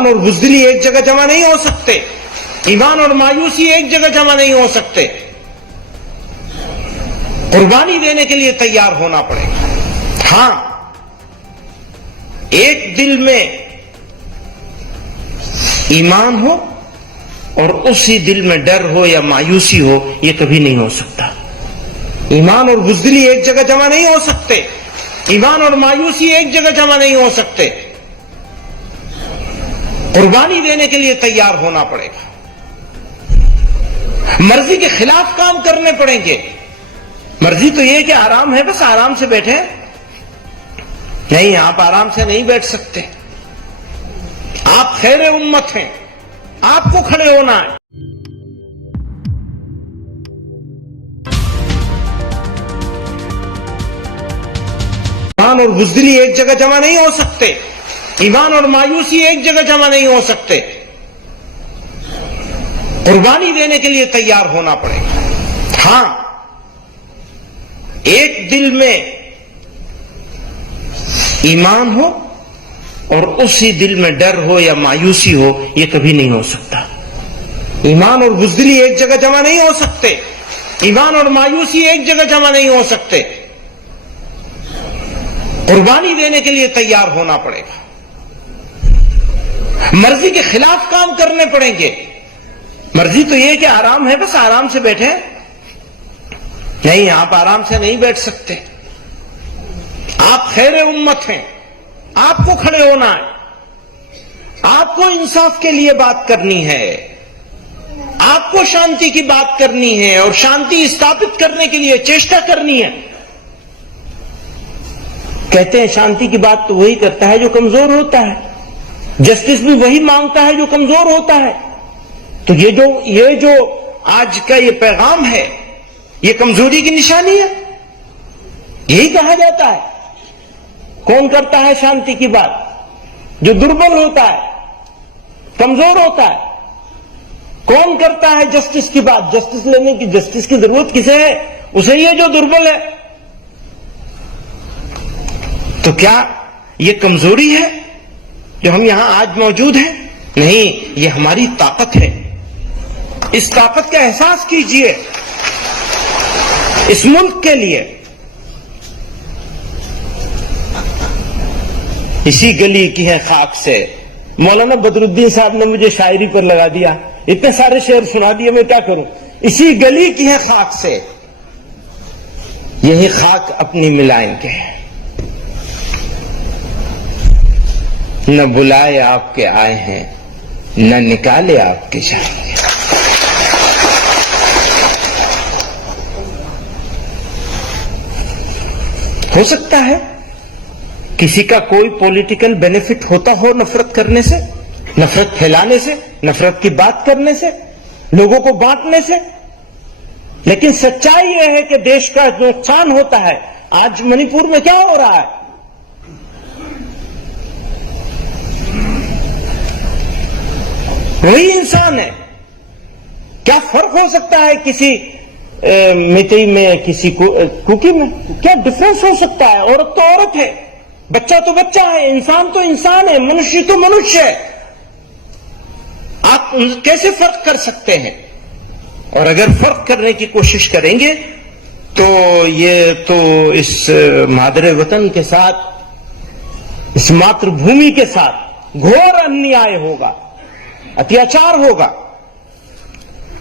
ایمان اور بزدلی ایک جگہ جمع نہیں ہو سکتے، ایمان اور مایوسی ایک جگہ جمع نہیں ہو سکتے، قربانی دینے کے لیے تیار ہونا پڑے گا۔ ہاں، ایک دل میں ایمان ہو اور اسی دل میں ڈر ہو یا مایوسی ہو، یہ کبھی نہیں ہو سکتا۔ ایمان اور بزدلی ایک جگہ جمع نہیں ہو سکتے، ایمان اور مایوسی ایک جگہ جمع نہیں ہو سکتے، قربانی دینے کے لیے تیار ہونا پڑے گا، مرضی کے خلاف کام کرنے پڑیں گے۔ مرضی تو یہ کہ آرام ہے، بس آرام سے بیٹھے، نہیں، آپ آرام سے نہیں بیٹھ سکتے، آپ خیر امت ہیں، آپ کو کھڑے ہونا ہے۔ ایمان اور بزدلی ایک جگہ جمع نہیں ہو سکتے، ایمان اور مایوسی ایک جگہ جمع نہیں ہو سکتے، قربانی دینے کے لیے تیار ہونا پڑے گا۔ ہاں، ایک دل میں ایمان ہو اور اسی دل میں ڈر ہو یا مایوسی ہو، یہ کبھی نہیں ہو سکتا۔ ایمان اور بزدلی ایک جگہ جمع نہیں ہو سکتے، ایمان اور مایوسی ایک جگہ جمع نہیں ہو سکتے، قربانی دینے کے لیے تیار ہونا پڑے گا، مرضی کے خلاف کام کرنے پڑیں گے۔ مرضی تو یہ کہ آرام ہے، بس آرام سے بیٹھے، نہیں، آپ آرام سے نہیں بیٹھ سکتے، آپ خیر امت ہیں، آپ کو کھڑے ہونا ہے، آپ کو انصاف کے لیے بات کرنی ہے، آپ کو شانتی کی بات کرنی ہے اور شانتی استھاپت کرنے کے لیے چیشٹا کرنی ہے۔ کہتے ہیں شانتی کی بات تو وہی کرتا ہے جو کمزور ہوتا ہے، جسٹس بھی وہی مانگتا ہے جو کمزور ہوتا ہے۔ تو یہ جو آج کا یہ پیغام ہے، یہ کمزوری کی نشانی ہے، یہی کہا جاتا ہے۔ کون کرتا ہے شانتی کی بات؟ جو دربل ہوتا ہے، کمزور ہوتا ہے۔ کون کرتا ہے جسٹس کی بات؟ جسٹس لینے کی، جسٹس کی ضرورت کسے ہے؟ اسے یہ جو دربل ہے۔ تو کیا یہ کمزوری ہے جو ہم یہاں آج موجود ہیں؟ نہیں، یہ ہماری طاقت ہے۔ اس طاقت کا احساس کیجئے اس ملک کے لیے۔ اسی گلی کی ہے خاک سے، مولانا بدر الدین صاحب نے مجھے شاعری پر لگا دیا، اتنے سارے شعر سنا دیے، میں کیا کروں۔ اسی گلی کی ہے خاک سے، یہی خاک اپنی ملائیں گے، نہ بلائے آپ کے آئے ہیں، نہ نکالے آپ کے جائیں گے۔ ہو سکتا ہے کسی کا کوئی پولیٹیکل بینیفٹ ہوتا ہو نفرت کرنے سے، نفرت پھیلانے سے، نفرت کی بات کرنے سے، لوگوں کو بانٹنے سے، لیکن سچائی یہ ہے کہ دیش کا نقصان ہوتا ہے۔ آج منی پور میں کیا ہو رہا ہے؟ وہی انسان ہے۔ کیا فرق ہو سکتا ہے کسی مٹی میں، کسی کوکی میں؟ کیا ڈفرنس ہو سکتا ہے؟ عورت تو عورت ہے، بچہ تو بچہ ہے، انسان تو انسان ہے، منشی تو منشیہ ہے۔ آپ کیسے فرق کر سکتے ہیں؟ اور اگر فرق کرنے کی کوشش کریں گے تو یہ تو اس مادر وطن کے ساتھ، اس ماتر بھومی کے ساتھ گھور انیائے ہوگا، اتیاچار ہوگا۔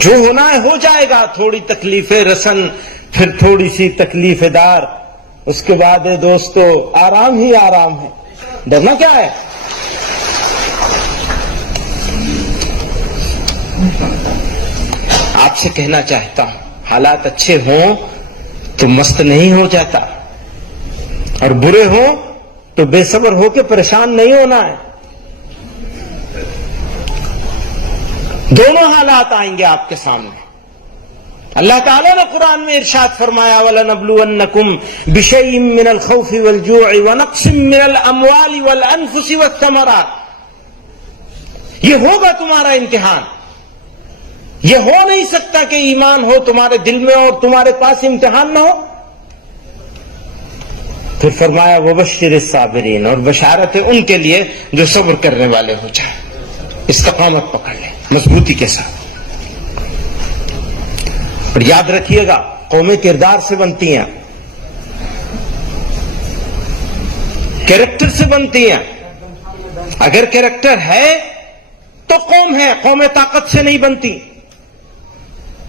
جو ہونا ہے ہو جائے گا، تھوڑی تکلیف رسن، پھر تھوڑی سی تکلیف دار، اس کے بعد دوستو آرام ہی آرام ہے۔ ڈرنا کیا ہے؟ آپ سے کہنا چاہتا ہوں، حالات اچھے ہوں تو مست نہیں ہو جاتا، اور برے ہوں تو بے صبر ہو کے پریشان نہیں ہونا ہے۔ دونوں حالات آئیں گے آپ کے سامنے۔ اللہ تعالیٰ نے قرآن میں ارشاد فرمایا وَلَنَبْلُوَنَّكُمْ بِشَيْءٍ مِّنَ الْخَوْفِ وَالْجُوعِ وَنَقْصٍ مِّنَ الْأَمْوَالِ وَالْأَنفُسِ وَالثَّمَرَاتِ۔ یہ ہوگا تمہارا امتحان، یہ ہو نہیں سکتا کہ ایمان ہو تمہارے دل میں اور تمہارے پاس امتحان نہ ہو. پھر فرمایا وبشر الصابرین، اور بشارت ہے ان کے لیے جو صبر کرنے والے ہو جائیں، استقامت پکڑ لیں مضبوطی کے ساتھ. اور یاد رکھیے گا قومیں کردار سے بنتی ہیں، کیریکٹر سے بنتی ہیں. اگر کیریکٹر ہے تو قوم ہے، قومیں طاقت سے نہیں بنتی،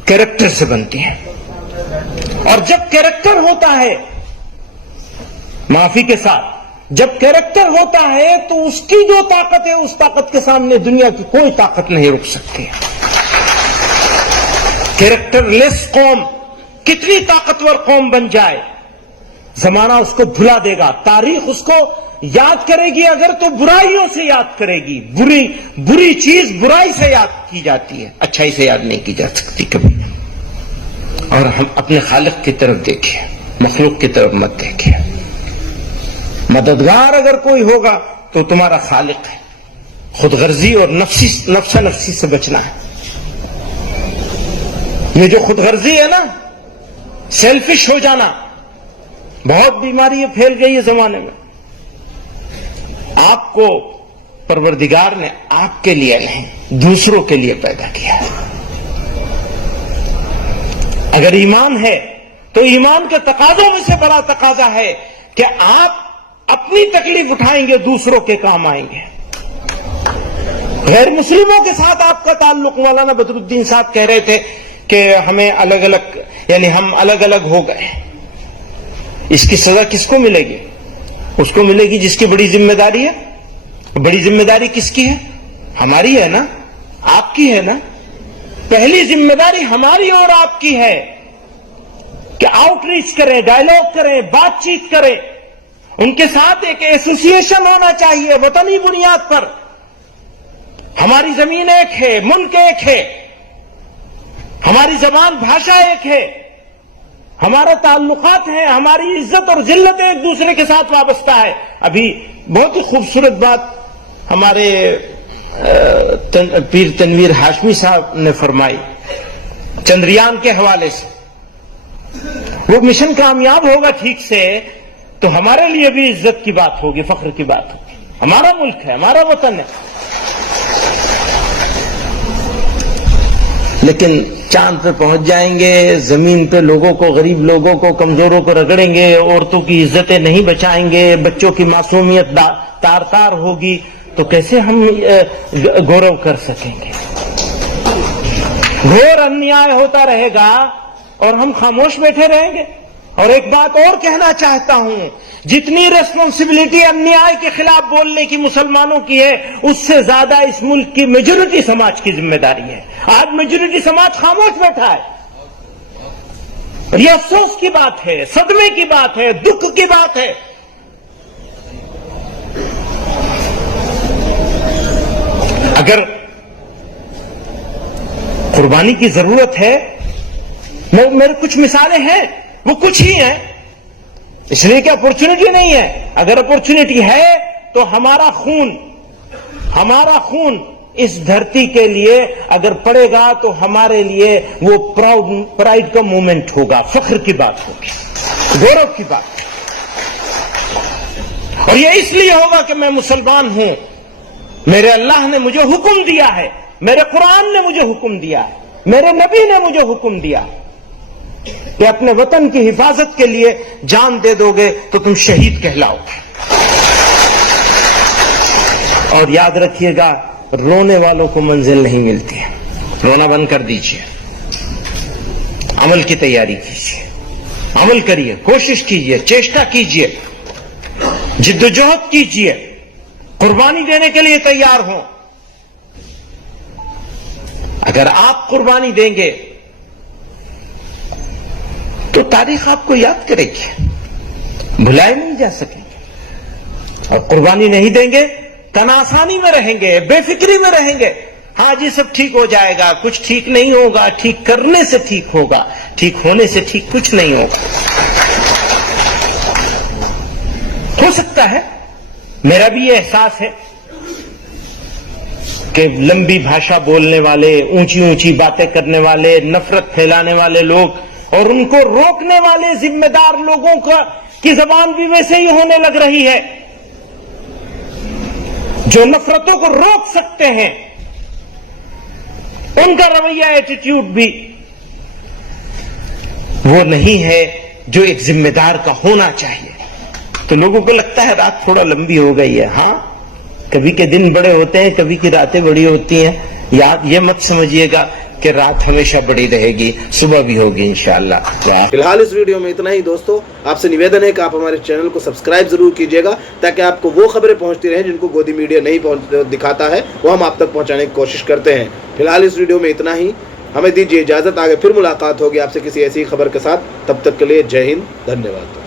کیریکٹر سے بنتی ہیں. اور جب کیریکٹر ہوتا ہے، معافی کے ساتھ، جب کیریکٹر ہوتا ہے تو اس کی جو طاقت ہے اس طاقت کے سامنے دنیا کی کوئی طاقت نہیں رک سکتی. کیریکٹر لیس قوم کتنی طاقتور قوم بن جائے، زمانہ اس کو بھلا دے گا، تاریخ اس کو یاد کرے گی، اگر تو برائیوں سے یاد کرے گی. بری چیز برائی سے یاد کی جاتی ہے، اچھائی سے یاد نہیں کی جا سکتی کبھی. اور ہم اپنے خالق کی طرف دیکھیں، مخلوق کی طرف مت دیکھیں. مددگار اگر کوئی ہوگا تو تمہارا خالق ہے. خود غرضی اور نفسا نفسی سے بچنا ہے. یہ جو خود غرضی ہے نا، سیلفش ہو جانا، بہت بیماری پھیل گئی ہے زمانے میں. آپ کو پروردگار نے آپ کے لیے نہیں دوسروں کے لیے پیدا کیا ہے. اگر ایمان ہے تو ایمان کے تقاضوں میں سے بڑا تقاضا ہے کہ آپ اپنی تکلیف اٹھائیں گے، دوسروں کے کام آئیں گے. غیر مسلموں کے ساتھ آپ کا تعلق، مولانا بدر الدین صاحب کہہ رہے تھے کہ ہمیں الگ الگ، یعنی ہم الگ الگ ہو گئے. اس کی سزا کس کو ملے گی؟ اس کو ملے گی جس کی بڑی ذمہ داری ہے. بڑی ذمہ داری کس کی ہے؟ ہماری ہے نا، آپ کی ہے نا. پہلی ذمہ داری ہماری اور آپ کی ہے کہ آؤٹ ریچ کریں، ڈائلاگ کریں، بات چیت کریں. ان کے ساتھ ایک ایسوسیشن ہونا چاہیے وطنی بنیاد پر. ہماری زمین ایک ہے، ملک ایک ہے، ہماری زبان بھاشا ایک ہے، ہمارے تعلقات ہیں، ہماری عزت اور ذلت ایک دوسرے کے ساتھ وابستہ ہے. ابھی بہت ہی خوبصورت بات ہمارے پیر تنویر ہاشمی صاحب نے فرمائی چندریان کے حوالے سے. وہ مشن کامیاب ہوگا ٹھیک سے تو ہمارے لیے بھی عزت کی بات ہوگی، فخر کی بات ہوگی. ہمارا ملک ہے، ہمارا وطن ہے. لیکن چاند پہ پہنچ جائیں گے، زمین پہ لوگوں کو، غریب لوگوں کو، کمزوروں کو رگڑیں گے، عورتوں کی عزتیں نہیں بچائیں گے، بچوں کی معصومیت تار تار ہوگی، تو کیسے ہم گورو کر سکیں گے؟ گھور انیائے ہوتا رہے گا اور ہم خاموش بیٹھے رہیں گے. اور ایک بات اور کہنا چاہتا ہوں، جتنی ریسپانسبلٹی انیائے کے خلاف بولنے کی مسلمانوں کی ہے، اس سے زیادہ اس ملک کی میجورٹی سماج کی ذمہ داری ہے. آج میجورٹی سماج خاموش بیٹھا ہے، اور یہ افسوس کی بات ہے، صدمے کی بات ہے، دکھ کی بات ہے. اگر قربانی کی ضرورت ہے، میرے کچھ مثالیں ہیں، وہ کچھ ہی ہیں، اس لیے کہ اپورچونٹی نہیں ہے. اگر اپورچونٹی ہے تو ہمارا خون اس دھرتی کے لیے اگر پڑے گا تو ہمارے لیے وہ پرائڈ کا مومنٹ ہوگا، فخر کی بات ہوگی، گورو کی بات. اور یہ اس لیے ہوگا کہ میں مسلمان ہوں، میرے اللہ نے مجھے حکم دیا ہے، میرے قرآن نے مجھے حکم دیا ہے، میرے نبی نے مجھے حکم دیا کہ اپنے وطن کی حفاظت کے لیے جان دے دو گے تو تم شہید کہلاؤ. اور یاد رکھیے گا، رونے والوں کو منزل نہیں ملتی ہے. رونا بند کر دیجئے، عمل کی تیاری کیجئے، عمل کریے، کوشش کیجئے، چیشٹا کیجئے، جدوجہد کیجئے، قربانی دینے کے لیے تیار ہوں. اگر آپ قربانی دیں گے تو تاریخ آپ کو یاد کرے گی، بھلائے نہیں جا سکیں گے. اور قربانی نہیں دیں گے، تناسانی میں رہیں گے، بے فکری میں رہیں گے. ہاں جی سب ٹھیک ہو جائے گا، کچھ ٹھیک نہیں ہوگا، ٹھیک کرنے سے ٹھیک ہوگا، ٹھیک ہونے سے ٹھیک کچھ نہیں ہوگا. ہو سکتا ہے، میرا بھی یہ احساس ہے کہ لمبی بھاشا بولنے والے، اونچی اونچی باتیں کرنے والے، نفرت پھیلانے والے لوگ اور ان کو روکنے والے ذمہ دار لوگوں کی زبان بھی ویسے ہی ہونے لگ رہی ہے. جو نفرتوں کو روک سکتے ہیں ان کا رویہ، ایٹیٹیوڈ بھی وہ نہیں ہے جو ایک ذمہ دار کا ہونا چاہیے. تو لوگوں کو لگتا ہے رات تھوڑا لمبی ہو گئی ہے. ہاں، کبھی کے دن بڑے ہوتے ہیں، کبھی کی راتیں بڑی ہوتی ہیں. یاد یہ مت سمجھیے گا کہ رات ہمیشہ بڑی رہے گی، صبح بھی ہوگی انشاءاللہ. فی الحال اس ویڈیو میں اتنا ہی دوستو. آپ سے نویدن ہے کہ آپ ہمارے چینل کو سبسکرائب ضرور کیجیے گا تاکہ آپ کو وہ خبریں پہنچتی رہیں جن کو گودی میڈیا نہیں دکھاتا ہے، وہ ہم آپ تک پہنچانے کی کوشش کرتے ہیں. فی الحال اس ویڈیو میں اتنا ہی. ہمیں دیجیے اجازت، آگے پھر ملاقات ہوگی آپ سے کسی ایسی خبر کے ساتھ. تب تک کے لیے جے ہند، دھنیہ واد.